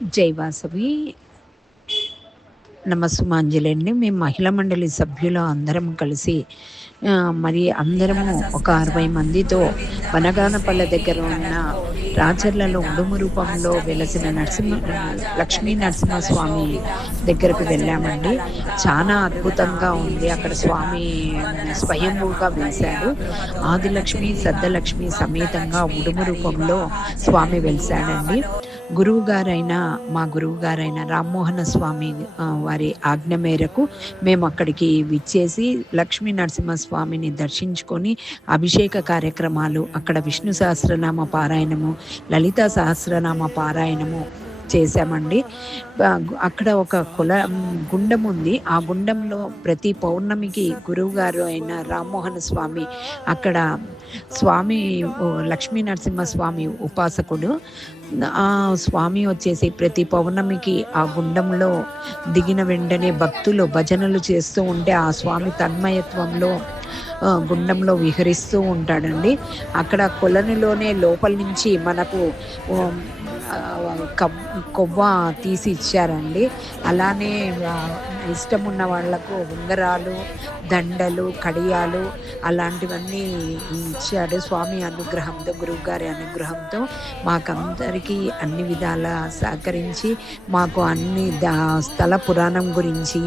జై వాసవి నమస్సుమాంజలండి. మేము మహిళా మండలి సభ్యులు అందరం కలిసి మరి అందరము ఒక 60 మందితో బనగానపల్లె దగ్గర ఉన్న రాచర్లలో ఉడుము రూపంలో వెలసిన లక్ష్మీ నరసింహస్వామి దగ్గరకు వెళ్ళామండి. చాలా అద్భుతంగా ఉంది. అక్కడ స్వామి స్వయంభూగా వెలిశాడు. ఆదిలక్ష్మి సద్దలక్ష్మి సమేతంగా ఉడుము రూపంలో స్వామి వెలిశాడండి. మా గురువు గారైన రామ్మోహన స్వామి వారి ఆజ్ఞ మేరకు మేము అక్కడికి విచ్చేసి లక్ష్మీ నరసింహస్వామిని దర్శించుకొని అభిషేక కార్యక్రమాలు, అక్కడ విష్ణు సహస్రనామ పారాయణము, లలితా సహస్రనామ పారాయణము చేశామండి. అక్కడ ఒక గుండం ఉంది. ఆ గుండంలో ప్రతి పౌర్ణమికి గురువుగారు అయిన రామ్మోహన స్వామి అక్కడ స్వామి లక్ష్మీ నరసింహస్వామి ఉపాసకుడు. ఆ స్వామి వచ్చేసి ప్రతి పౌర్ణమికి ఆ గుండంలో దిగిన వెంటనే భక్తులు భజనలు చేస్తూ ఉంటే ఆ స్వామి తన్మయత్వంలో గుండంలో విహరిస్తూ ఉంటాడండి. అక్కడ కొలనులోనే లోపల నుంచి మనకు కొవ్వ తీసి ఇచ్చారండి. అలానే ఇష్టం ఉన్న వాళ్లకు ఉంగరాలు, దండలు, కడియాలు అలాంటివన్నీ ఇచ్చాడు. స్వామి అనుగ్రహంతో, గురువుగారి అనుగ్రహంతో మాకందరికీ అన్ని విధాల సహకరించి మాకు అన్ని స్థల పురాణం గురించి,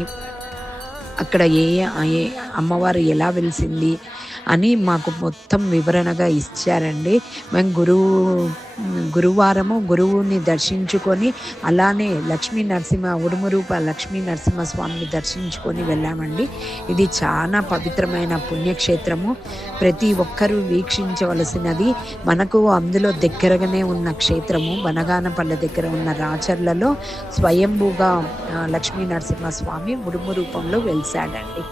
అక్కడ ఏ అమ్మవారు ఎలా వెలిసింది అని మాకు మొత్తం వివరణగా ఇచ్చారండి. మేము గురువారము గురువుని దర్శించుకొని అలానే ఉడుమురూప లక్ష్మీ నరసింహస్వామిని దర్శించుకొని వెళ్ళామండి. ఇది చాలా పవిత్రమైన పుణ్యక్షేత్రము. ప్రతి ఒక్కరూ వీక్షించవలసినది. మనకు అందులో దగ్గరగానే ఉన్న క్షేత్రము బనగానపల్లె దగ్గర ఉన్న రాచర్లలో స్వయంభూగా లక్ష్మీ నరసింహస్వామి ఉడుము రూపంలో వెలిశాడండి.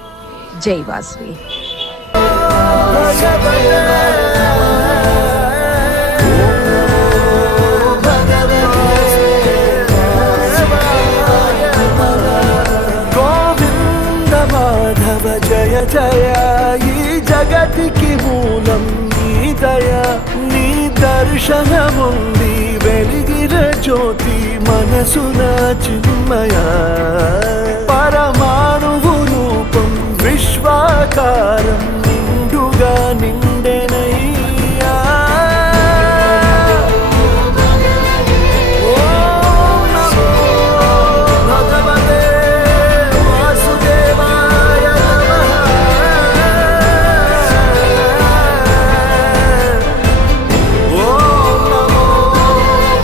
జై వాసవి. గోవింద మాధవ జయ జయ. ఈ జగతికి మూలం నీ దయ. నీ దర్శనముంది వెలిగిన జ్యోతి మనసున చిన్మయ. పరమాణువు రూపం విశ్వాకారం నిండుగా నిండెనయ్యా. ఓం నమో భగవతే వాసుదేవాయ నమః. ఓం నమో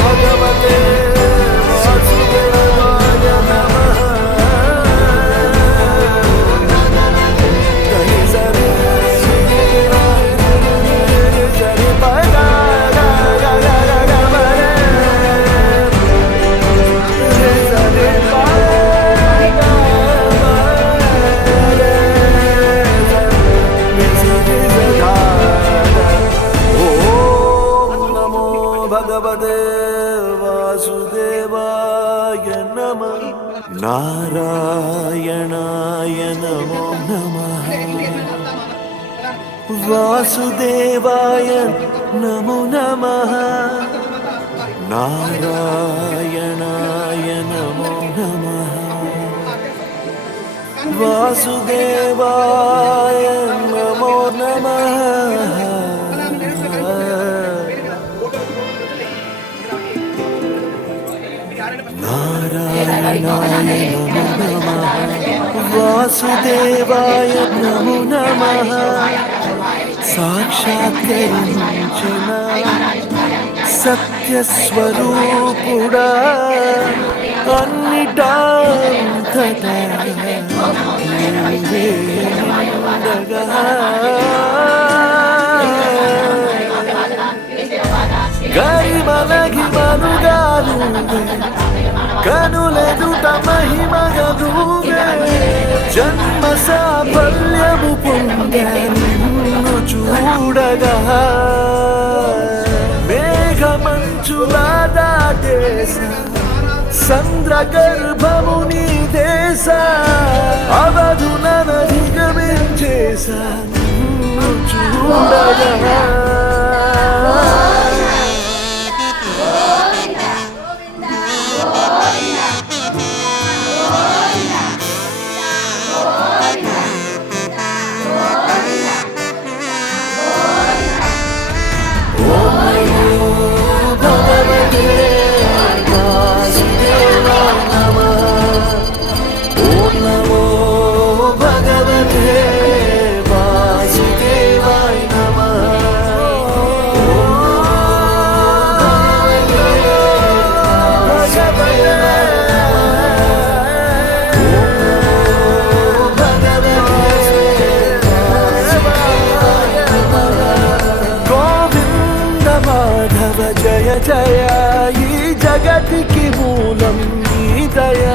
భగవతే వాసుదేవాయ నమః. భగవతే వాసుదేవాయ నమః. నారాయణాయ నమో నమః. వాసుదేవాయ నమో నమః. నారాయణాయ నమో నమః. వాసుదేవాయ నమో నమః. నారాయణాయ నమో నమః. వాసుదేవాయ నమో నమః. సాక్షాత్కరించిన సత్యస్వరూపుడా అన్నిటాంతటా నీవే ఉండగా. గరిమలగిమలుగాను కనులెదుట మహిమగదుగే. జన్మ సాఫల్యము పొందాను నిన్ను చూడగా. మేఘమంచులా దాటేస సంద్రగర్భము నీ దేశ. అవధులనధిగమించేసా నిన్ను చూడగా. జయ ఈ జగతికి మూలం నీ దయ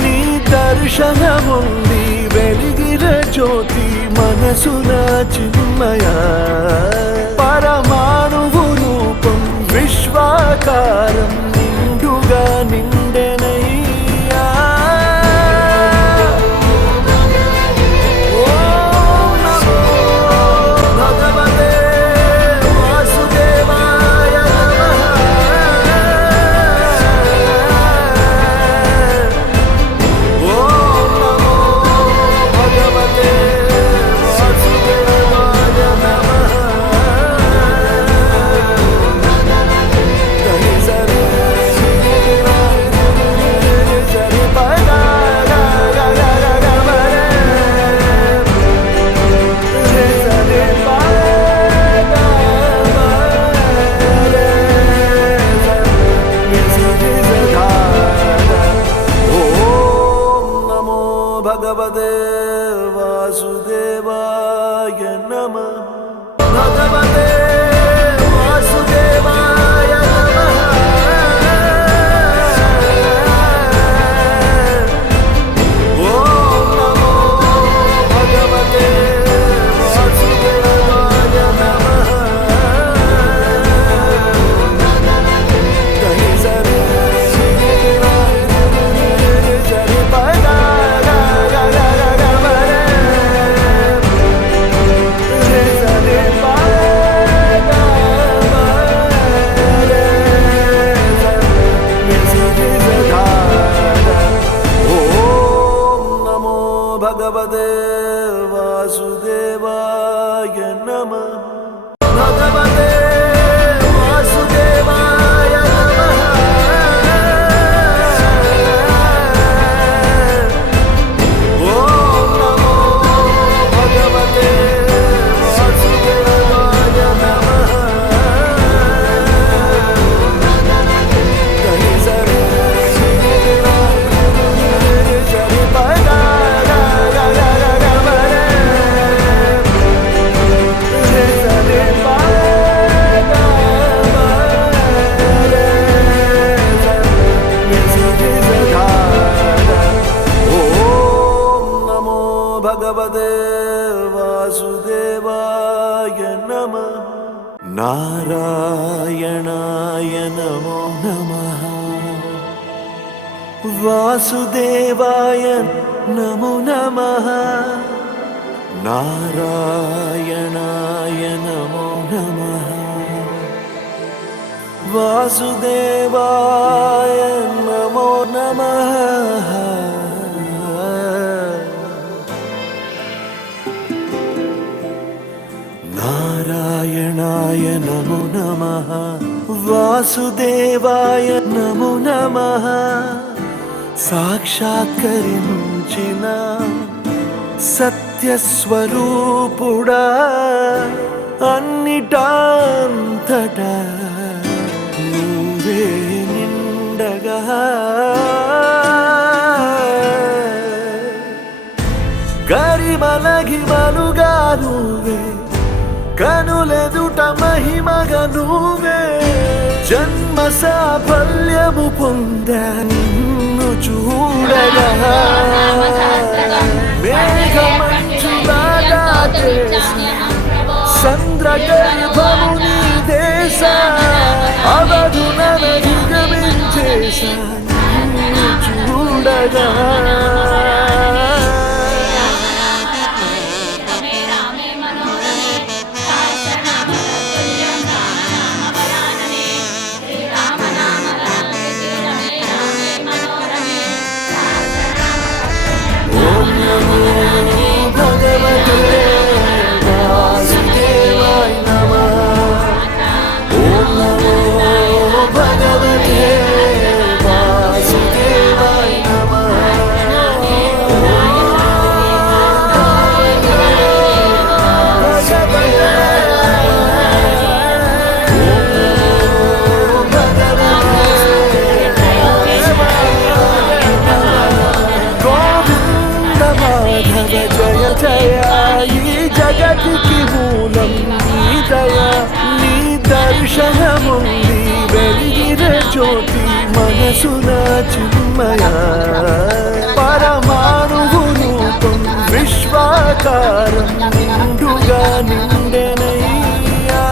నీ దర్శనముంది వెలిగిన జ్యోతి మనసున చిన్మయ పరమాణువు రూపం విశ్వాకారం నిండుగా నిండెనయ్యా ఓం నమో భగవతే వాసుదేవాయ నమః ఓం నమో భగవతే వాసుదేవాయ నమః ధని సరి సరి పద భగవతే వాసుదేవాయ నమః భగవతే వాసుదేవాయ నమః ఓం నమో భగవతే వాసుదేవాయ నమః ధని సరి సరి పద భగవతే వాసుదేవాయ నమః భగవతే వాసుదేవాయ నమః ఓం నమో భగవతే వాసుదేవాయ నమః ధని సరి సరి పద భగవతే వాసుదేవాయ నమః నారాయణాయ నమో నమః వాసుదేవాయ నమో నమః నారాయణాయ నమో నమః వాసుదేవాయ నమో నమః నారాయణాయ నమో నమః వాసుదేవాయ నమో నమః సాక్షాత్కరించిన సత్యస్వరూపుడా అన్నిటాంతటా నువ్వే నిండగా గరిమలగిమలుగా నువ్వే కనులెదుట మహిమగా నువ్వే జన్మ సాఫల్యము పొందా నిన్ను చూడగా మేఘమంచులాగా చంద్రగర్భము నీ దేశ అవధులను దిగమించేశా నిన్ను చూడగా భగవతే వాసుదేవాయ నమః ఓం నమో భగవతే వాసుదేవాయ నమః మనసున చిన్మయ పరమాణువు రూపం విశ్వాకారం నిండుగా నిండెనయ్యా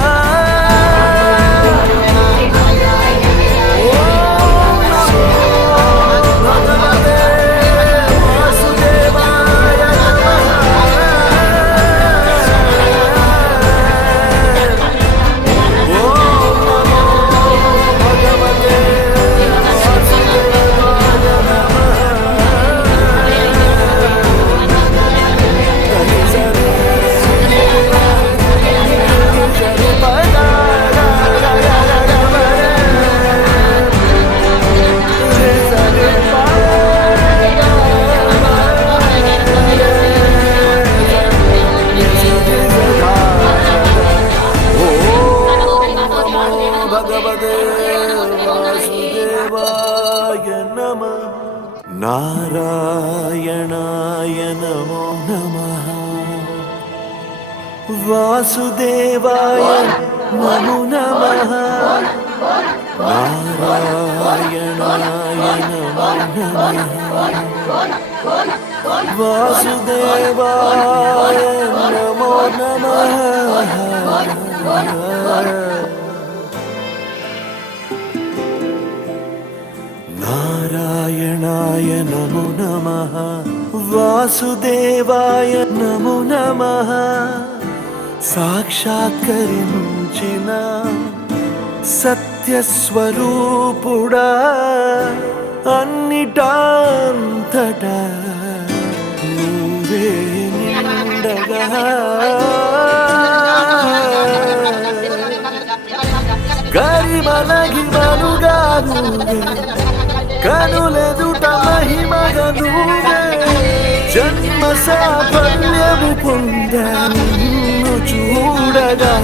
నారాయణాయ నమో నమః వాసుదేవాయ నమో నమః నారాయణాయ నమో నమః వాసుదేవాయ నమో నమః నారాయణాయ నమో నమః వాసుదేవాయ నమో నమః సాక్షాత్కరించిన సత్యస్వరూపుడా అన్నిటాంతటా నువ్వే నిండగా గరిమలగిమలుగా నువ్వే కనులెదుట మహిమగా నువ్వే జన్మ సాఫల్యము పొందను చూడగా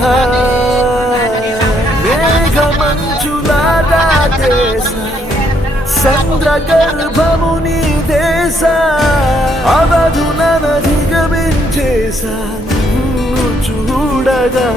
మేఘమంచులాగా దేశ సంద్రగర్భము నీ దేశ అవధునధిగమించేశా నిన్ను చూడగా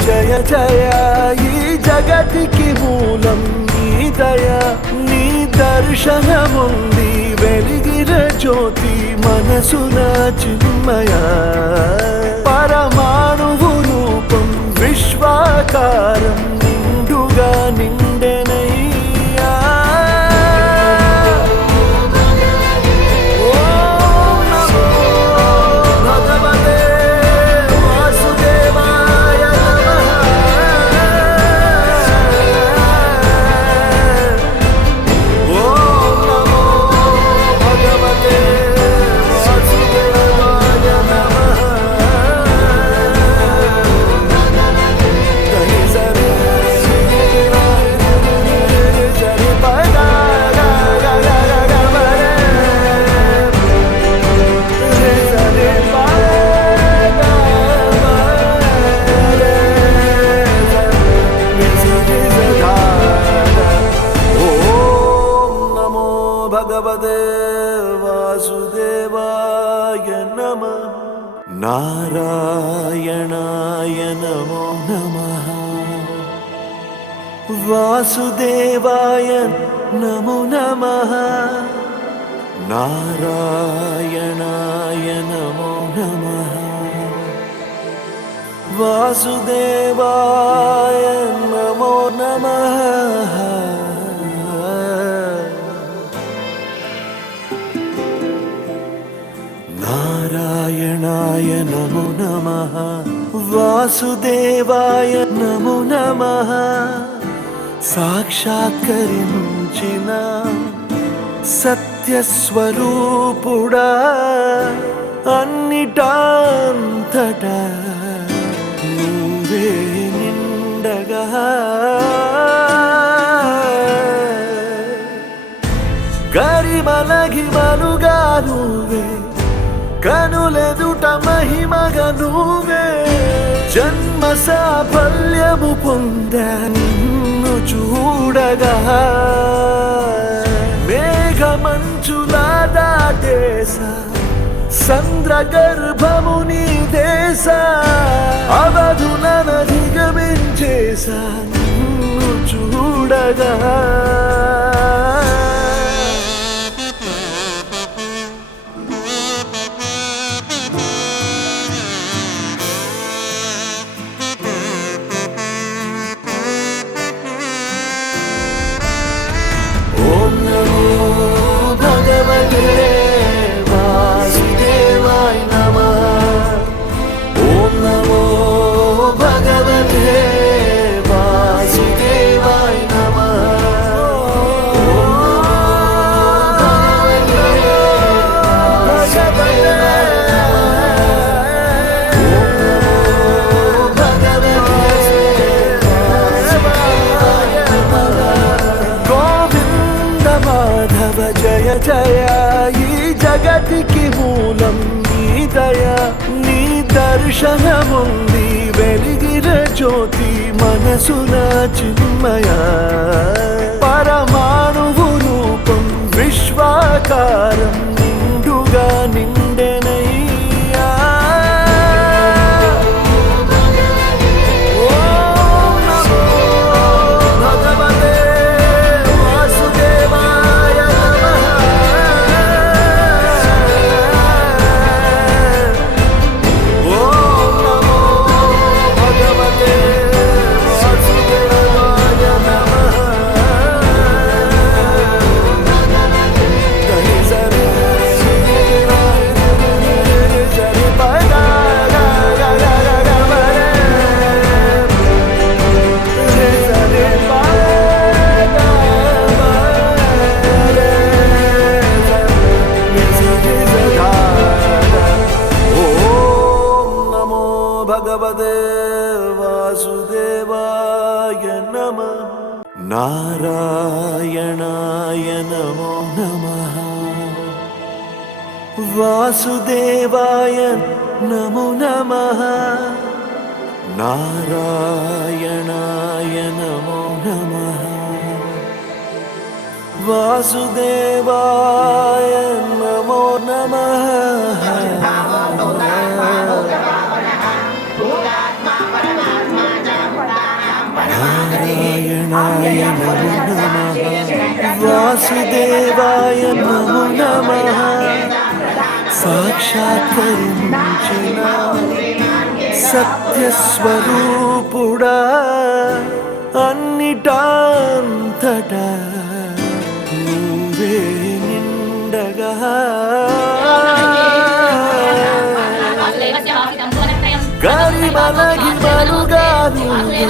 జయ జయ ఈ జగతికి మూలం నీ దయ నీ దర్శనముంది వెలిగిన జ్యోతి మనసున చిన్మయ పరమాణువు రూపం విశ్వాకారం నిండుగా నిండెనయ్యా భగవతే వాసుదేవాయ నమః నారాయణాయ నమో నమః వాసుదేవాయ నమో నమః నారాయణాయ నమో నమః వాసుదేవాయ నమో నమః నారాయణాయ నమో నమః వాసుదేవాయ నమో నమః సాక్షాత్కరించిన సత్యస్వరూపుడా అన్నిటాంతటా నువ్వే నిండగా గరిమలగిమలుగా నువ్వే కనులెదుట మహిమగా నువ్వే జన్మ సాఫల్యము పొందా నిన్ను చూడగా మేఘమంచులా దాటేసా సంద్ర గర్భము నీ దేశ అవధులనధిగమించేసా నిన్ను చూడగా జయ జయ ఈ జగతికి మూలం నీ దయ నీ దర్శనముంది వెలిగిన జ్యోతి మనసున చిన్మయ పరమాణువు రూపం విశ్వాకారం నిండుగా నిండెనయ్యా భగవతే వాసుదేవాయ నమః నారాయణాయ నమో నమః వాసుదేవాయ నమో నమః నారాయణాయ నమో నమః వాసుదేవాయ నమో నమః నారాయణాయ నమో నమః వాసుదేవాయ నమో నమః సాక్షాత్కరించిన సత్యస్వరూపుడా అన్నిటాంతటా నువ్వే నిండగా గరిమలగిమలుగా నువ్వే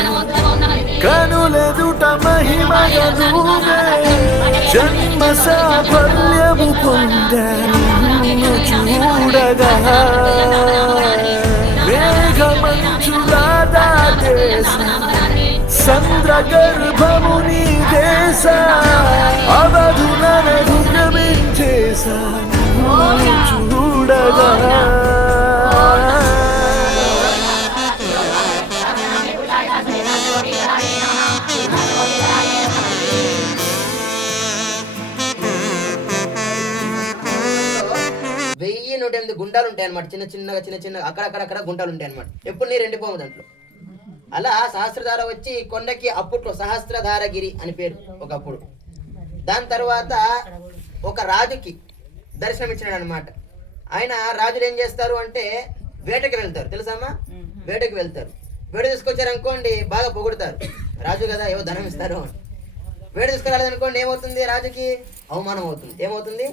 కనులెదుట మహిమగా నువ్వే జన్మ సాఫల్యము పొందా నిన్ను చూడగా మేఘమంచులా దాటేసా సంద్ర గర్భము నీ దేశ అవధులనధిగమించేసా నిన్ను చూడగా వెయ్యి 108 గుంటాలు ఉంటాయి అన్నమాట. చిన్న చిన్నగా అక్కడక్కడ గుంటాలు ఉంటాయి అన్నమాట. ఎప్పుడు నీరు ఎండిపోము దాంట్లో. అలా సహస్రధార వచ్చి కొండకి అప్పట్లో సహస్రధారగిరి అని పేరు ఒకప్పుడు. దాని తర్వాత ఒక రాజుకి దర్శనం ఇచ్చినాడు అనమాట. ఆయన రాజులు ఏం చేస్తారు అంటే వేటకి వెళ్తారు, తెలుసామా? వేటకి వెళ్తారు. వేట తీసుకొచ్చారు అనుకోండి బాగా పొగుడుతారు. రాజు కదా ఏవో ధనం ఇస్తారు. వేట తీసుకురాలేదనుకోండి ఏమవుతుంది? రాజుకి అవమానం అవుతుంది. ఏమవుతుంది?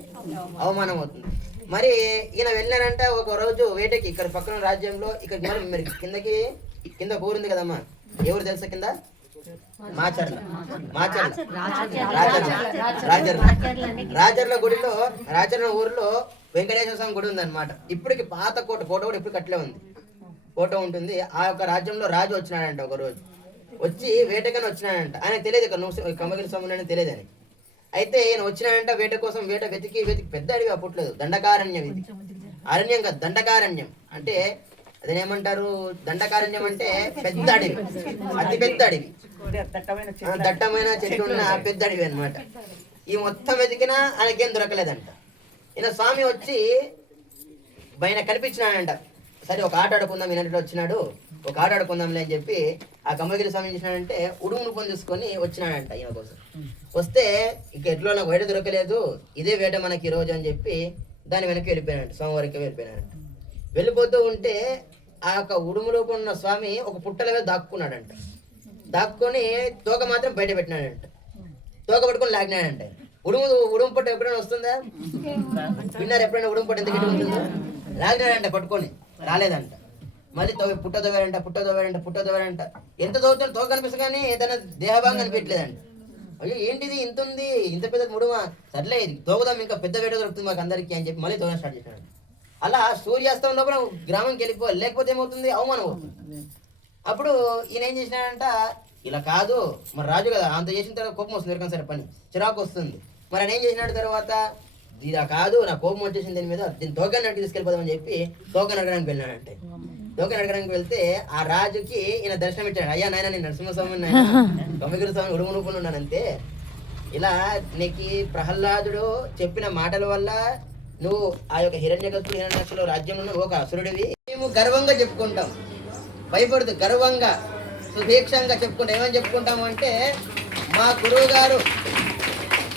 అవమానం అవుతుంది. మరి ఈయన వెళ్ళానంటే ఒక రోజు వేటకి ఇక్కడ పక్కన రాజ్యంలో ఇక్కడ మరి కింద ఊరుంది కదమ్మా. ఎవరు తెలుసా కింద? మాచర్ల రాజర్ల గుడిలో రాజర్ల ఊరిలో వెంకటేశ్వర స్వామి గుడి ఉందన్నమాట. ఇప్పటికి పాత కోట కూడా ఇప్పుడు కట్లే ఉంది, కోట ఉంటుంది. ఆ యొక్క రాజ్యంలో రాజు వచ్చినాడంట. ఒక రోజు వచ్చి వేటకని వచ్చినాడంట. ఆయన తెలియదు ఇక్కడ కమగిరి స్వామి అని తెలియదని. అయితే ఈయన వచ్చినాడంట వేట కోసం. వేట వెతికి పెద్ద అడవి అప్పట్లేదు, దండకారణ్యం. ఇది అరణ్యం కాదు, దండకారణ్యం. అంటే అదేనేమంటారు, దండకారణ్యం అంటే పెద్ద అడవి, అతి పెద్ద అడవి, దట్టమైన చెట్లు ఉన్న పెద్ద అడవి అనమాట. ఈ మొత్తం వెతికినా ఆయనకేం దొరకలేదంట. ఈయన స్వామి వచ్చి ఆయన కనిపించినాడంట. సరే ఒక ఆట ఆడుకుందాం, ఈయన వచ్చినాడు, ఒక ఆట ఆడుకుందాంలే అని చెప్పి ఆ కమ్మగిరి స్వామి చేసినాడంటే ఉడుమును పొందిసుకొని వచ్చినాడంట ఈయన కోసం. వస్తే ఇక ఎట్లో నాకు వేట దొరకలేదు, ఇదే వేట మనకి ఈ రోజు అని చెప్పి దాని వెనక్కి వెళ్ళిపోయినాడంట. స్వామివారికి వెళ్ళిపోయినాడంట. వెళ్ళిపోతూ ఉంటే ఆ యొక్క ఉడుములో ఉన్న స్వామి ఒక పుట్టల మీద దాక్కున్నాడంట. దాక్కుని తోక మాత్రం బయట పెట్టినాడంట. తోక పట్టుకొని లాగినాడంట. ఉడుము పట్టు ఎప్పుడైనా వస్తుందా? విన్నారు ఎప్పుడైనా ఉడుము పట్టు ఎంత గట్టి ఉంటుందో? లాగినాడంట పట్టుకొని, రాలేదంట. మళ్ళీ పుట్ట తోవాడంట. ఎంత తోగుతాడు తోక కనిపిస్తుంది కానీ ఏదైనా దేహభాగం కనిపించలేదంట. అయ్యో ఏంటిది ఇంత ఉంది, ఇంత పెద్ద ముడుమా, సర్లే ఇది తోగుదాం, ఇంకా పెద్ద వేట దొరుకుతుంది మాకు అందరికీ అని చెప్పి మళ్ళీ తోగడం స్టార్ట్ చేశాడు. అలా సూర్యాస్తం లోపల గ్రామంకి వెళ్ళిపోవాలి, లేకపోతే ఏమవుతుంది, అవమానం అవుతుంది. అప్పుడు ఈయన ఏం చేసినాడంట, ఇలా కాదు మరి రాజు కదా, అంత చేసిన తర్వాత కోపం వస్తుంది, ఎవరికైనా సరే పని చిరాకు వస్తుంది. మరి ఆయన ఏం చేసినాడు తర్వాత, ఇలా కాదు నా కోపం వచ్చేసింది దీని మీద, దీన్ని తోకని అడిగి తీసుకెళ్ళిపోదామని చెప్పి తోకని అడగడానికి వెళ్ళినాడంటే. తోకని అడగడానికి వెళ్తే ఆ రాజుకి ఈయన దర్శనం ఇచ్చాడు. అయ్యా నాయన నేను నరసింహస్వామి కమ్మగిరి స్వామి ఉడుమునుకుని ఉన్నానంతే. ఇలా నీకు ప్రహ్లాదుడు చెప్పిన మాటల వల్ల నువ్వు ఆ యొక్క హిరణ్యకశిపుడు రాజ్యంలో ఒక అసురుడివి. మేము గర్వంగా చెప్పుకుంటాం, భయపడుతూ గర్వంగా సుభీక్షంగా చెప్పుకుంటాం. ఏమని చెప్పుకుంటాము అంటే, మా గురువు గారు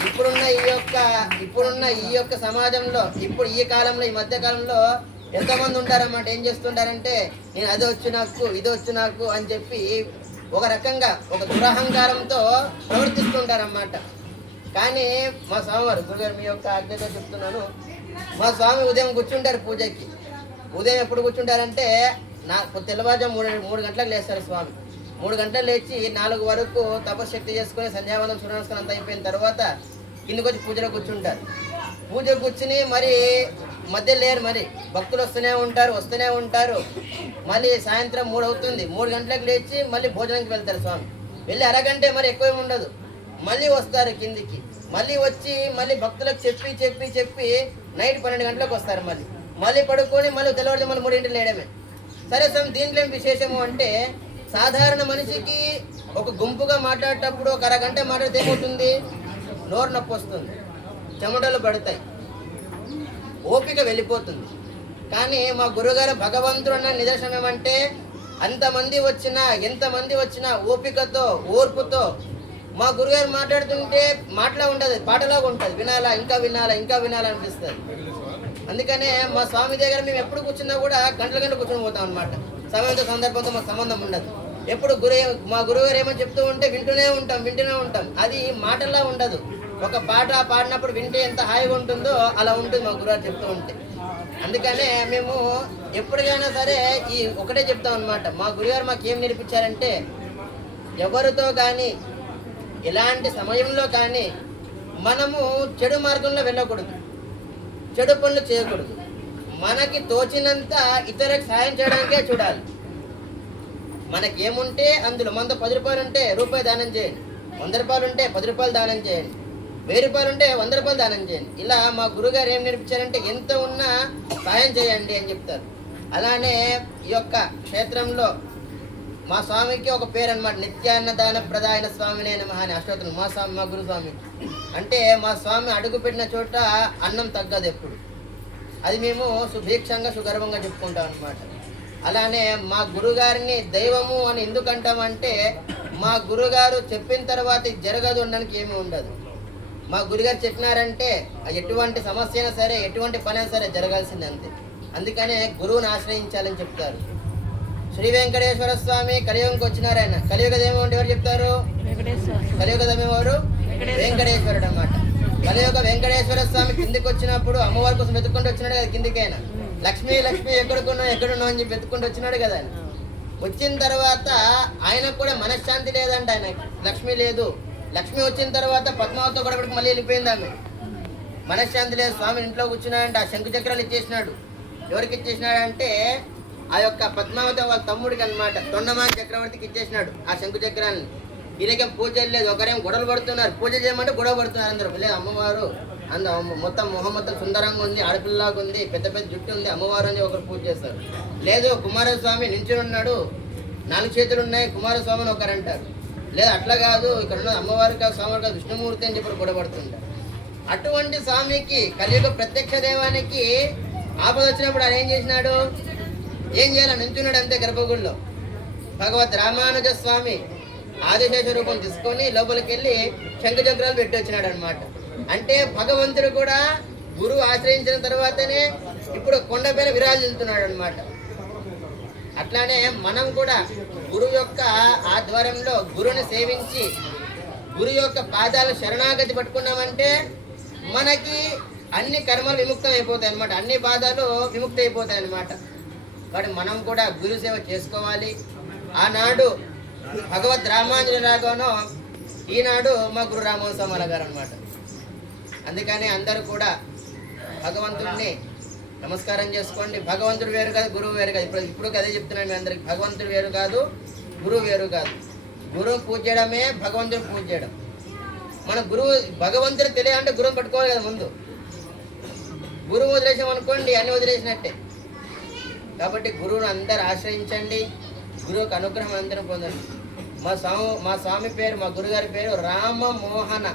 ఇప్పుడున్న ఈ యొక్క సమాజంలో, ఇప్పుడు ఈ కాలంలో, ఈ మధ్య కాలంలో ఎంతమంది ఉంటారన్నమాట. ఏం చేస్తుంటారంటే, నేను అది వచ్చు నాకు, ఇది వచ్చు నాకు అని చెప్పి ఒక రకంగా ఒక దురహంకారంతో ప్రవర్తిస్తుంటారన్నమాట. కానీ మా స్వామివారు గురుగారు మీ యొక్క ఆజ్ఞతో చెప్తున్నాను, మా స్వామి ఉదయం కూర్చుంటారు పూజకి. ఉదయం ఎప్పుడు కూర్చుంటారంటే తెల్లవారుజాము 3 గంటలకు లేస్తారు స్వామి. 3 గంటలు లేచి 4 వరకు తపశక్తి చేసుకుని సంధ్యావందనం సూర్యనమస్కారం అంతా అయిపోయిన తర్వాత కిందకి వచ్చి పూజలో కూర్చుంటారు. పూజ కూర్చుని మరి మధ్య లేరు, మరి భక్తులు వస్తూనే ఉంటారు. మళ్ళీ సాయంత్రం 3 అవుతుంది, 3 గంటలకు లేచి మళ్ళీ భోజనానికి వెళ్తారు స్వామి. వెళ్ళి అరగంటే మరి ఎక్కువ ఉండదు, మళ్ళీ వస్తారు కిందికి. మళ్ళీ వచ్చి మళ్ళీ భక్తులకు చెప్పి నైట్ 12 గంటలకు వస్తారు. మళ్ళీ పడుకొని మళ్ళీ తెల్లవారు మళ్ళీ 3 గంటలు లేయడమే. సరే స్వామి దీంట్లో ఏం విశేషము అంటే, సాధారణ మనిషికి ఒక గుంపుగా మాట్లాడేటప్పుడు ఒక అరగంట మాట్లాడితే ఏమవుతుంది, నోరు నొప్పి వస్తుంది, చెమటలు పడతాయి, ఓపిక వెళ్ళిపోతుంది. కానీ మా గురుగారు భగవంతుడు అన్న నిదర్శనం ఏమంటే, ఎంతమంది వచ్చినా ఓపికతో ఓర్పుతో మా గురుగారు మాట్లాడుతుంటే మాటలా ఉంటుంది, పాటలాగా ఉంటుంది, ఇంకా వినాలా అనిపిస్తుంది. అందుకనే మా స్వామి దగ్గర మేము ఎప్పుడు కూర్చున్నా కూడా గంటలు కూర్చొని పోతాం అనమాట. సమయంతో సందర్భంతో మాకు సంబంధం ఉండదు. ఎప్పుడు మా గురుగారు ఏమని చెప్తూ ఉంటే వింటూనే ఉంటాం. అది మాటల్లా ఉండదు. ఒక పాట పాడినప్పుడు వింటే ఎంత హాయిగా ఉంటుందో అలా ఉంటుంది మా గురుగారు చెప్తూ ఉంటే. అందుకనే మేము ఎప్పటికైనా సరే ఈ ఒకటే చెప్తాం అనమాట. మా గురుగారు మాకు ఏం నేర్పించారంటే, ఎవరితో కానీ ఎలాంటి సమయంలో కానీ మనము చెడు మార్గంలో వెళ్ళకూడదు, చెడు పనులు చేయకూడదు. మనకి తోచినంత ఇతరులకు సాయం చేయడానికే చూడాలి. మనకేముంటే అందులో, మనతో 10 రూపాయలు ఉంటే రూపాయి దానం చేయండి, 100 రూపాయలు ఉంటే 10 రూపాయలు దానం చేయండి, 1000 రూపాయలు ఉంటే 100 రూపాయలు దానం చేయండి. ఇలా మా గురుగారు ఏం నేర్పించారంటే, ఎంత ఉన్నా సాయం చేయండి అని చెప్తారు. అలానే ఈ యొక్క క్షేత్రంలో మా స్వామికి ఒక పేరు అనమాట, నిత్యాన్నదాన ప్రదాయన స్వామినే నమః అని అష్టోత్తరం. మా గురుస్వామి అంటే మా స్వామి అడుగు పెట్టిన చోట అన్నం తగ్గదు ఎప్పుడు. అది మేము సుభీక్షంగా సుగర్వంగా చెప్పుకుంటాం అనమాట. అలానే మా గురుగారిని దైవము అని ఎందుకంటామంటే, మా గురుగారు చెప్పిన తర్వాత ఇది జరగదు అనడానికి ఏమీ ఉండదు. మా గురుగారు చెప్పినారంటే ఎటువంటి సమస్య అయినా సరే, ఎటువంటి పని అయినా సరే జరగాల్సింది అంతే. అందుకనే గురువుని ఆశ్రయించాలని చెప్తారు. శ్రీ వెంకటేశ్వర స్వామి కలియుగంకి వచ్చినారు. ఆయన కలియుగ దైవం అంటే ఎవరు చెప్తారు? కలియుగ దైవం ఎవరు? వెంకటేశ్వరుడు అన్నమాట. కలియుగ వెంకటేశ్వర స్వామి కిందికి వచ్చినప్పుడు అమ్మవారి కోసం వెతుక్కుంటూ వచ్చినాడు కదా కిందికైనా. లక్ష్మి ఎక్కడున్నావు అని చెప్పి వెతుక్కుంటూ వచ్చినాడు కదా ఆయన. వచ్చిన తర్వాత ఆయనకు కూడా మనశ్శాంతి లేదంట. ఆయన లక్ష్మి లేదు. లక్ష్మి వచ్చిన తర్వాత పద్మావతితో గొడవడికి మళ్ళీ వెళ్ళిపోయింది ఆమె. మనశ్శాంతి లేదు. స్వామి ఇంట్లో కూర్చున్నాడంటే ఆ శంకు చక్రాలు ఇచ్చేసినాడు. ఎవరికి ఇచ్చేసినాడంటే ఆ యొక్క పద్మావతి వాళ్ళ తమ్ముడికి అనమాట, తొండమాన్ చక్రవర్తికి ఇచ్చేసినాడు ఆ శంకు చక్రాలని. ఈయనకేం పూజ లేదు. ఒకరేం గొడవలు పడుతున్నారు, పూజ చేయమంటే గొడవ పడుతున్నారు అందరూ. లేదు అమ్మవారు మొత్తం మొహం మొత్తం సుందరంగా ఉంది, ఆడపిల్లలాగా ఉంది, పెద్ద పెద్ద జుట్టు ఉంది, అమ్మవారు అని ఒకరు పూజ చేస్తారు. లేదు కుమారస్వామి నించుని ఉన్నాడు, 4 చేతులు ఉన్నాయి, కుమారస్వామి అని ఒకరు అంటారు. లేదు అట్లా కాదు, ఇక్కడ ఉన్న అమ్మవారి కాదు, స్వామి కాదు, విష్ణుమూర్తి అని చెప్పి గొడవ పడుతుంటారు. అటువంటి స్వామికి కలియుగ ప్రత్యక్ష దేవానికి ఆపద వచ్చినప్పుడు ఆయన ఏం చేసినాడు? ఏం చేయాలి? నించున్నాడు అంతే గర్భగుడిలో. భగవద్ రామానుజ స్వామి ఆదిశేష రూపం తీసుకొని లోపలికి వెళ్ళి శంఖ చక్రాలు పెట్టి వచ్చినాడు అనమాట. అంటే భగవంతుడు కూడా గురువు ఆశ్రయించిన తర్వాతనే ఇప్పుడు కొండపైన విరాజిల్లుతున్నాడు అనమాట. అట్లానే మనం కూడా గురువు యొక్క ఆధ్వర్యంలో గురువుని సేవించి గురు యొక్క పాదాలు శరణాగతి పట్టుకున్నామంటే మనకి అన్ని కర్మలు విముక్తం అయిపోతాయి అనమాట, అన్ని బాధలు విముక్తి అయిపోతాయి అనమాట. కాబట్టి మనం కూడా గురు సేవ చేసుకోవాలి. ఆనాడు భగవద్ రామానుజులాగానో ఈనాడు మా గురు రామోత్సవాల గారు అనమాట. అందుకని అందరూ కూడా భగవంతుడిని నమస్కారం చేసుకోండి. భగవంతుడు వేరు కాదు, గురువు వేరు కాదు. ఇప్పుడు అదే చెప్తున్నాను మీ అందరికి. భగవంతుడు వేరు కాదు, గురువు వేరు కాదు. గురువు పూజ చేయడమే భగవంతుడు పూజ చేయడం. మన గురువు భగవంతుడు తెలియాలంటే గురువుని పట్టుకోవాలి కదా ముందు. గురువు వదిలేసాం అనుకోండి అన్ని వదిలేసినట్టే. కాబట్టి గురువును అందరు ఆశ్రయించండి, గురువుకి అనుగ్రహం అందరం పొందండి. మా స్వామి పేరు, మా గురుగారి పేరు రామమోహన.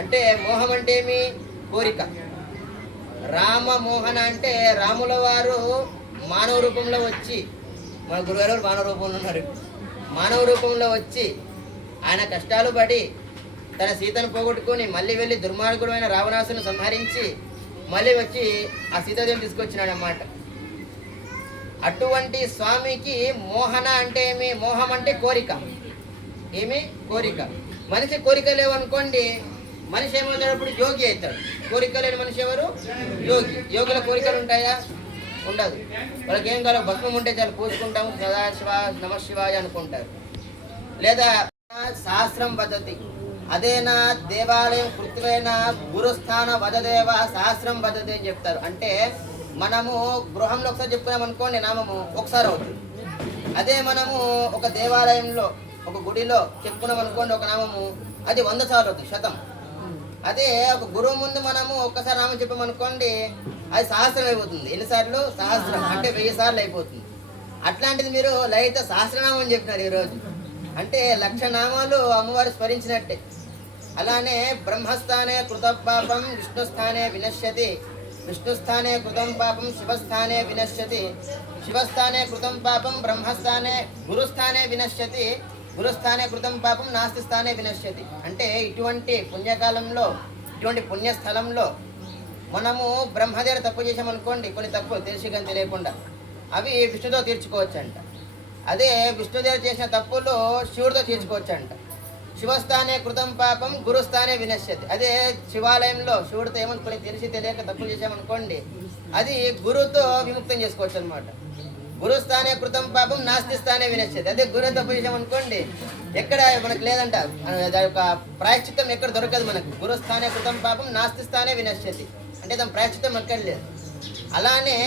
అంటే మోహం అంటే ఏమి? కోరిక. రామమోహన అంటే రాముల వారు మానవ రూపంలో వచ్చి, మన గురుగారు మానవ రూపంలో ఉన్నారు. మానవ రూపంలో వచ్చి ఆయన కష్టాలు పడి తన సీతను పోగొట్టుకొని మళ్ళీ వెళ్ళి దుర్మార్గుడైన రావణాసును సంహరించి మళ్ళీ వచ్చి ఆ సీతాదేవిని తీసుకొచ్చినాడు అన్నమాట. అటువంటి స్వామికి మోహన అంటే ఏమి? మోహం అంటే కోరిక. ఏమి? కోరిక. మనిషి కోరిక లేవనుకోండి, మనిషి ఏమవుతాడప్పుడు యోగి అవుతాడు. కోరిక లేని మనిషి ఎవరు? యోగి. యోగుల కోరికలు ఉంటాయా? ఉండదు. వాళ్ళకి ఏం కాదు, భస్మం ఉంటే చాలా పూసుకుంటాము, సదాశివ నమ శివాయ అనుకుంటారు. లేదా శాస్త్రం పద్ధతి అదేనా దేవాలయం కృత్వేన గురుస్థాన వదదేవ శాస్త్రం పద్ధతి అని చెప్తారు. అంటే మనము గృహంలో ఒకసారి చెప్పుకున్నాం అనుకోండి నామము ఒకసారి అవుతుంది. అదే మనము ఒక దేవాలయంలో ఒక గుడిలో చెప్పుకున్నాం అనుకోండి ఒక నామము, అది 100 సార్లు అవుతుంది, 100. అదే ఒక గురువు ముందు మనము ఒక్కసారి నామం చెప్పామనుకోండి అది సహస్రం అయిపోతుంది. ఎన్నిసార్లు? సహస్రం. అంటే 1000 సార్లు అయిపోతుంది. అట్లాంటిది మీరు లలిత సహస్రనామం చెప్పినారు ఈరోజు. అంటే 1,00,000 నామాలు అమ్మవారు స్మరించినట్టే. అలానే బ్రహ్మస్థానే కృతం పాపం విష్ణుస్థానే వినశ్యతి, విష్ణుస్థానే కృతం పాపం శివస్థానే వినశ్యతి, శివస్థానే కృతం పాపం బ్రహ్మస్థానే గురుస్థానే వినశ్యతి, గురుస్థానే కృతం పాపం నాస్తి స్థానే వినశ్యతి. అంటే ఇటువంటి పుణ్యకాలంలో, ఇటువంటి పుణ్యస్థలంలో మనము బ్రహ్మదేవుడు తప్పు చేసామనుకోండి, కొన్ని తప్పులు తెలిసి కానీ తెలియకుండా, అవి విష్ణుతో తీర్చుకోవచ్చు అంట. అదే విష్ణుదేవుడు చేసిన తప్పులు శివుడితో తీర్చుకోవచ్చు అంట. శివస్థానే కృతం పాపం గురుస్థానే వినశ్యతి. అదే శివాలయంలో శివుడితో ఏమో కొన్ని తెలిసి తెలియక తప్పులు చేసామనుకోండి, అది గురువుతో విముక్తం చేసుకోవచ్చు అనమాట. గురుస్థానే కృతం పాపం నాస్తి స్థానే వినశ్యతి. అదే గురువు తప్పు చేసామనుకోండి ఎక్కడ మనకు లేదంట, దాని యొక్క ప్రాయశ్చిత్తం ఎక్కడ దొరకదు మనకు. గురుస్థానే కృతం పాపం నాస్తి స్థానే వినశ్యతి అంటే దాని ప్రాయశ్చిత్తం ఎక్కడ లేదు. అలానే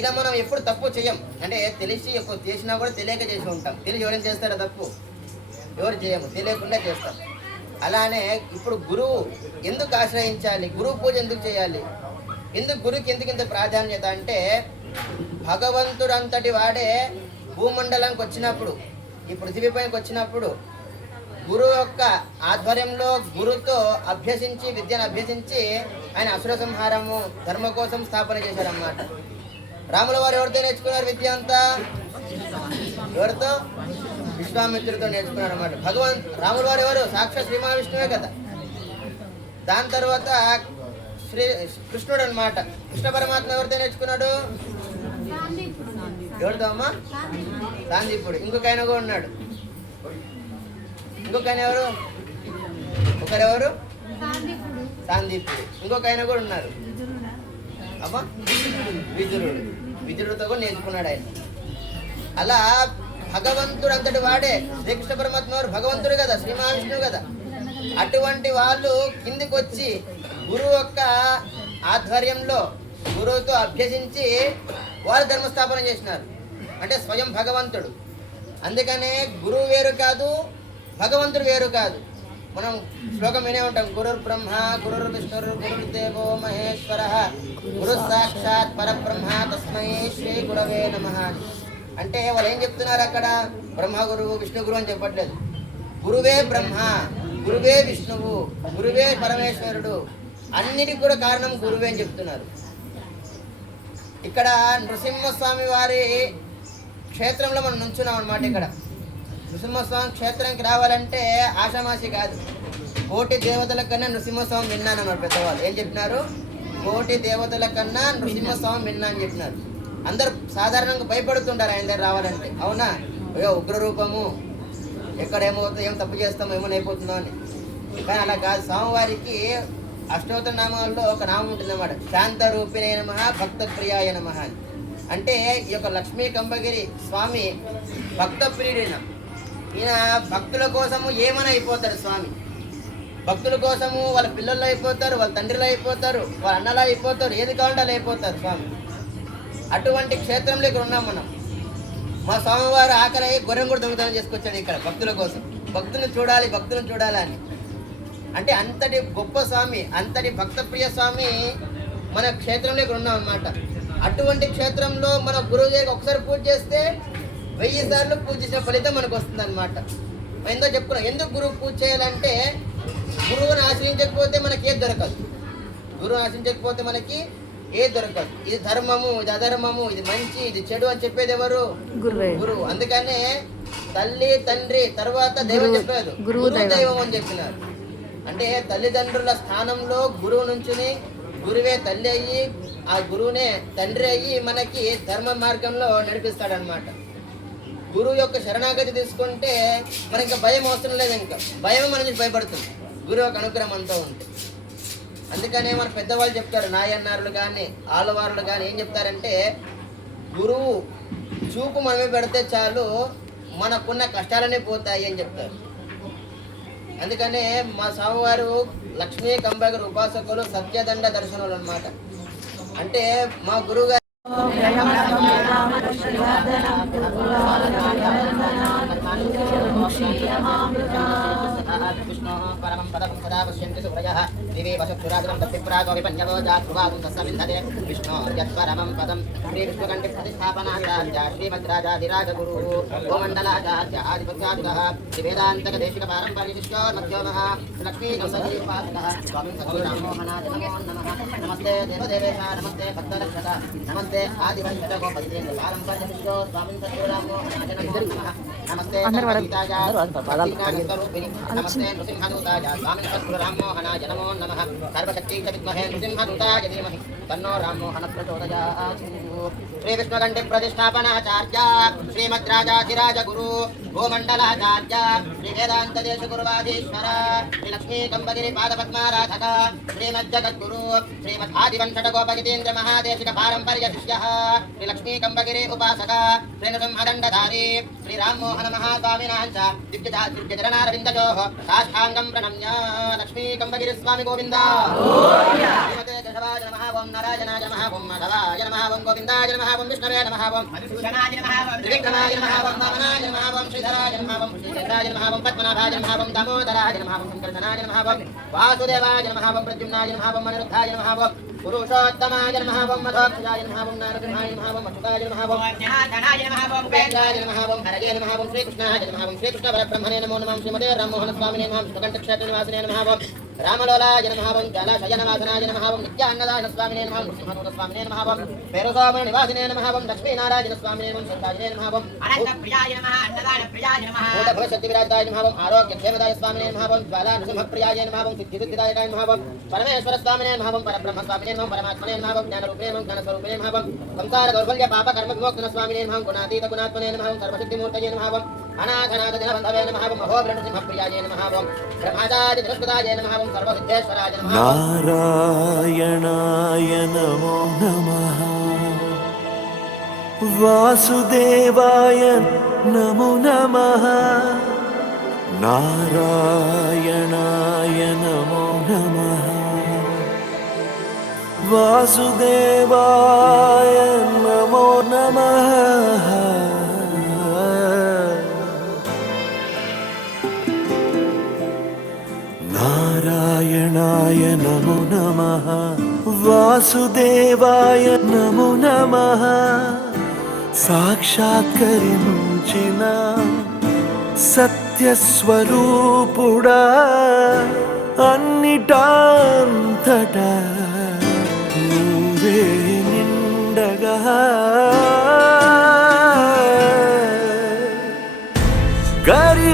ఇలా మనం ఎప్పుడు తప్పు చేయం, అంటే తెలిసి ఎక్కువ చేసినా కూడా తెలియక చేసి ఉంటాం. తెలిసి ఎవరైనా చేస్తారా తప్పు? ఎవరు చేయము, తెలియకుండా చేస్తాం. అలానే ఇప్పుడు గురువు ఎందుకు ఆశ్రయించాలి, గురువు పూజ ఎందుకు చేయాలి, ఎందుకు గురువుకి ఎందుకు ఇంత ప్రాధాన్యత అంటే, భగవంతుడు అంతటి వాడే భూమండలానికి వచ్చినప్పుడు, ఈ పృథివీపైకి వచ్చినప్పుడు గురువు యొక్క ఆధ్వర్యంలో గురువుతో అభ్యసించి విద్యను అభ్యసించి ఆయన అసుర సంహారము ధర్మ కోసం స్థాపన చేశారన్నమాట. రాముల వారు ఎవరితో నేర్చుకున్నారు విద్య అంతా? ఎవరితో? విశ్వామిత్రుడితో నేర్చుకున్నారు అన్నమాట. రాముల వారు ఎవరు? సాక్షాత్ శ్రీ మహావిష్ణువే కదా. దాని తర్వాత కృష్ణుడు అనమాట. కృష్ణ పరమాత్మ ఎవరితో నేర్చుకున్నాడు? ఎవరితో అమ్మా? సాందీపుడు. ఇంకొక ఆయన కూడా ఉన్నాడు. ఇంకొక ఆయన ఎవరు? ఒకరెవరు? సాందీపుడు. ఇంకొక ఆయన కూడా ఉన్నారు అమ్మా, విదురుడు. విదురుడితో కూడా నేర్చుకున్నాడు ఆయన. అలా భగవంతుడు అంతటి వాడే. శ్రీకృష్ణ పరమాత్మ వారు భగవంతుడు కదా, శ్రీ మహావిష్ణువు కదా. అటువంటి వాళ్ళు కిందికి వచ్చి గురువు యొక్క ఆధ్వర్యంలో గురువుతో అభ్యసించి వారు ధర్మస్థాపన చేసినారు. అంటే స్వయం భగవంతుడు. అందుకనే గురువు వేరు కాదు, భగవంతుడు వేరు కాదు. మనం శ్లోకం వినే ఉంటాం, గురుర్ బ్రహ్మ గురుర్ విష్ణుర్ గురుర్దేవో మహేశ్వర గురు సాక్షాత్ పరబ్రహ్మ తస్మై శ్రీ గురవే నమః. అంటే వాళ్ళు ఏం చెప్తున్నారు అక్కడ? బ్రహ్మ గురువు విష్ణు గురువు అని చెప్పట్లేదు. గురువే బ్రహ్మ, గురువే విష్ణువు, గురువే పరమేశ్వరుడు, అన్నిటికి కూడా కారణం గురువే అని చెప్తున్నారు. ఇక్కడ నృసింహస్వామి వారి క్షేత్రంలో మనం నుంచున్నాం అన్నమాట. ఇక్కడ నృసింహస్వామి క్షేత్రానికి రావాలంటే ఆషామాషి కాదు. కోటి దేవతల కన్నా నృసింహస్వామి విన్నాను అన్నారు పెద్దవాళ్ళు. ఏం చెప్పినారు? కోటి దేవతల కన్నా నృసింహస్వామి విన్నా అని చెప్పినారు. అందరు సాధారణంగా భయపడుతుంటారు ఆయన దగ్గర రావాలంటే. అవునా? అయ్యో ఉగ్రరూపము, ఎక్కడేమవుతుందో, ఏం తప్పు చేస్తామో, ఏమైనా అయిపోతుందో అని. కానీ అలా కాదు. స్వామివారికి అష్టోత్తర నామాల్లో ఒక నామం ఉంటుంది అన్నమాట, శాంత రూపిణే నమః భక్త ప్రియాయ నమః అని. అంటే ఈ యొక్క లక్ష్మీ కంబగిరి స్వామి భక్త ప్రియుడైన ఈయన భక్తుల కోసము ఏమైనా అయిపోతారు స్వామి. భక్తుల కోసము వాళ్ళ పిల్లల్లో అయిపోతారు, వాళ్ళ తండ్రిలో అయిపోతారు, వాళ్ళ అన్నలో అయిపోతారు, ఏది కావాలంటే అలా అయిపోతారు స్వామి. అటువంటి క్షేత్రంలో ఇక్కడ ఉన్నాం మనం. మా స్వామివారు ఆకలి గొర్రెం కూడా దొంగతనం చేసుకొచ్చాడు ఇక్కడ భక్తుల కోసం. భక్తులను చూడాలి, భక్తులను చూడాలని. అంటే అంతటి గొప్ప స్వామి, అంతటి భక్తప్రియ స్వామి మన క్షేత్రంలో ఇక్కడ ఉన్నాం అన్నమాట. అటువంటి క్షేత్రంలో మన గురువు దగ్గర ఒకసారి పూజ చేస్తే 1000 సార్లు పూజ చేసిన ఫలితం మనకు వస్తుంది అనమాట. ఎంతో చెప్పుకున్నాం. ఎందుకు గురువు పూజ చేయాలంటే గురువుని ఆశ్రయించకపోతే మనకి ఏది దొరకదు. గురువుని ఆశ్రయించకపోతే మనకి ఏది దొరకదు. ఇది ధర్మము, ఇది అధర్మము, ఇది మంచి, ఇది చెడు అని చెప్పేది ఎవరు? గురువు. అందుకనే తల్లి తండ్రి తర్వాత దైవం చెప్పలేదు, గురువు దైవం అని చెప్పినారు. అంటే తల్లిదండ్రుల స్థానంలో గురువు నుంచుని గురువే తల్లి అయ్యి, ఆ గురువునే తండ్రి అయ్యి మనకి ధర్మ మార్గంలో నడిపిస్తాడనమాట. గురువు యొక్క శరణాగతి తీసుకుంటే మనకి ఇంకా భయం అవసరం లేదు. ఇంకా భయం మన నుంచి భయపడుతుంది గురువు యొక్క అనుగ్రహం అంతా ఉంటే. అందుకనే మన పెద్దవాళ్ళు చెప్తారు, నాయన్నారులు కానీ ఆలవారులు కానీ ఏం చెప్తారంటే, గురువు చూపు మనమే పెడితే చాలు మనకున్న కష్టాలనే పోతాయి అని చెప్తారు. అందుకనే మా స్వామివారు లక్ష్మీ కంబగిరి ఉపాసకులు సత్యదండ దర్శనులు అన్నమాట. అంటే మా గురువు గారు విష్ణు పరమం పదం సదా పశ్యంతి సుప్రజః దివే వసుక్షురాగ్రం దప్పిప్రాగో విపన్యవో జాగృవాదు తస్సమింధతే విష్ణు యత్పరమం పదం శ్రీ విష్ణుకంఠి ప్రతిష్టాపనాచార్య శ్రీమద్రాజాధిరాజ గురు గోమండలాచార్య ఆదిపత్యాదిగః శ్రీవేదాంతక దేశిక పారంపర్య శిష్యోన్మధ్యోమః లక్ష్మీ కంబగిరి ఉపాసకః స్వామి సద్గురురామోహనాయ నమో నమః. నమస్తే దేవదేవేశ, నమస్తే భక్తరక్షక, నమస్తే ఆదివంశ గోపతిరేంద్ర పారంపర్య శిష్యో స్వామి సద్గురురామోహనాయ నమో నమః. నమస్తే గీతాయ స్వరూపిణి, నమస్తే నృసింహదూతాయ స్వామి సద్గురురామోహనాయ నమో నమః. సర్వశక్తి చ విద్మహే నృసింహదూతాయ ధీమహి తన్నో రామోహన ప్రచోదయాత్. శ్రీ విష్ణుకంఠి ప్రతిష్టాపనాచార్య శ్రీమద్రాజాధిరాజ గురు గోమండలాచార్య శ్రీ వేదాంత దేశ గురువాదీశ్వర శ్రీ లక్ష్మీ కంబగిరి పాదపద్మారాధక శ్రీమజ్జగద్గురు శ్రీమద్ ఆదివంశట గోపగితేంద్ర మహాదేశిక పారంపర్య శిష్య శ్రీ లక్ష్మీ కంబగిరి ఉపాసక శ్రీ నృసింహదండధారి శ్రీ రామ్మోహన మహాస్వామినాంచ దివ్యచరణారవిందజో సాష్టాంగం ప్రణమ్య లక్ష్మీ కంబగిరి స్వామి గోవింద. శ్రీమతే కేశవాయ నమః. ఓం నారాయణాయ నమః. ఓం మాధవాయ నమః. ఓం గోవిందాయ నమః. ఓం విష్ణవే నమః. ఓం మధుసూదనాయ నమః. ఓం త్రివిక్రమాయ నమః. ఓం వామనాయ నమః. ఓం శ్రీధరాయ నమః. ఓం శ్రీచక్రాయ నమః. ఓం పద్మనాభాయ నమః. ఓం దామోదరాయ నమః. ఓం శంకరధనాయ నమః. ఓం వాసుదేవాయ నమః. ఓం ప్రద్యుమ్నాయ నమః. ఓం అనిరుద్ధాయ నమః. ఓం పురుషోత్తమాయ నమః. ఓం మధోక్షజాయ నమః. ఓం నారసింహాయ నమః. ఓం అచ్యుతాయ నమః. ఓం జ్ఞానాయ నమః. ఓం ఉపేంద్రాయ నమః. ఓం హరయే నమః. ఓం శ్రీకృష్ణాయ నమః. ఓం శ్రీకృష్ణ పరబ్రహ్మణే నమో నమః. శ్రీమతే రామ్మోహన స్వామినే నమః. శ్రీకంఠక్షేత్ర నివాసినే నమః. ఓం రామలోలాయ నమః. ఓం జలశయనవాసనాయ నమః. ఓం నిత్యాన్నదాయ స్వామినే నమః. నృసింహదూత స్వామినే నమః. ఓం పేరుసోమన నివాసినే నమః. ఓం లక్ష్మీనారాయణ స్వామినే నమః. సత్యాజినే నమః. ఓం అనంత ప్రియాయ నమః. అన్నదాన ప్రియాయ నమః. భూత భవిష్యత్ విరాజాయ నమః. ఓం ఆరోగ్య క్షేమదాయ స్వామినే నమః. ఓం జ్వాలా నృసింహ ప్రియాయ నమః. ఓం సిద్ధి సిద్ధిదాయకాయ నమః. ఓం పరమేశ్వర స్వామినే నమః. ఓం పరబ్రహ్మ స్వామినే నమః. పరమాత్మనే నమః. ఓం జ్ఞానరూపిణే నమః. జ్ఞానస్వరూపిణే నమః. ఓం సంసార దౌర్బల్య పాప కర్మ విమోచన స్వామినే నమః. గుణాతీత గుణాత్మనే నమః. ఓం సర్వసిద్ధిమూర్తయే నమః. ఓం అనాథనాథ దినబంధవే నమః. ఓం మహోగ్ర నృసింహ ప్రియాయ నమః. ఓం బ్రహ్మచారి బృహస్పతాయ నమః. ఓం సర్వసిద్ధేశ్వరాయ నమః. నారాయణాయ నమో నమః. వాసుదేవాయ నమో నమః నారాయణాయ నమో నమః వాసుదేవాయ నమో నమః నారాయణాయ నమో నమః వాసుదేవాయ నమో నమః సాక్షాత్కరించిన సత్యస్వరూపుడా అన్నిటాంతటా నువ్వే నిండగా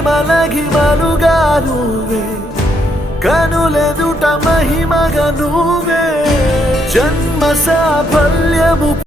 గరిమలగిమలుగా నువ్వే కనులెదుట మహిమగా నువ్వే జన్మ సాఫల్యము